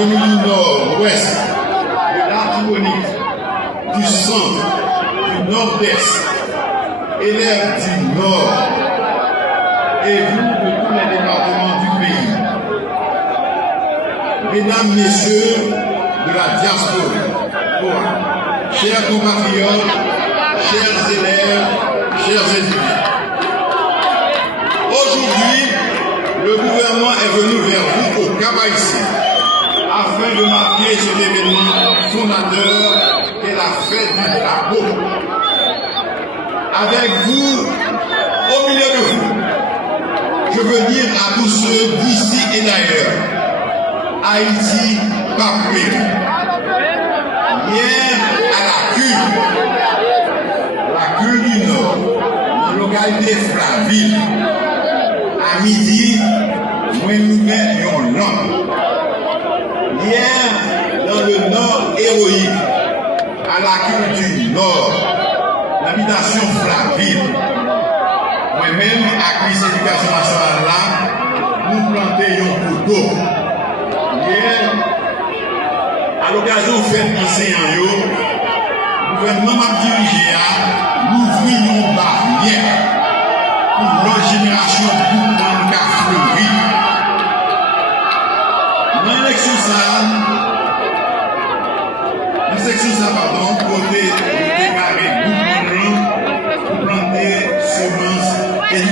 venus du nord, ouest, de l'Artibonite, du centre, du nord-est, élèves du nord, et vous de tous les départements du pays. Mesdames, Messieurs de la diaspora, chers compatriotes, chers élèves, chers étudiants, aujourd'hui, le gouvernement est venu vers vous au Cap-Haïtien afin de marquer cet événement fondateur qu'est la fête du drapeau. Avec vous, au milieu de vous, je veux dire à tous ceux d'ici et d'ailleurs, Haïti pas péri. Hier à la cure du Nord, dans la localité Flaville, à midi, moi nous mettons l'homme. Hier, dans le Nord héroïque, à la cure du Nord, l'habitation Flaville, moi-même, à la éducation nationale là, nous plantons un couteau. Hier, à l'occasion de faire enseignant, le gouvernement m'a dirigé à l'ouvrir une barrière pour notre génération pour qu'à fleurir. Dans l'élection ça, côté déclaré pour planter semences.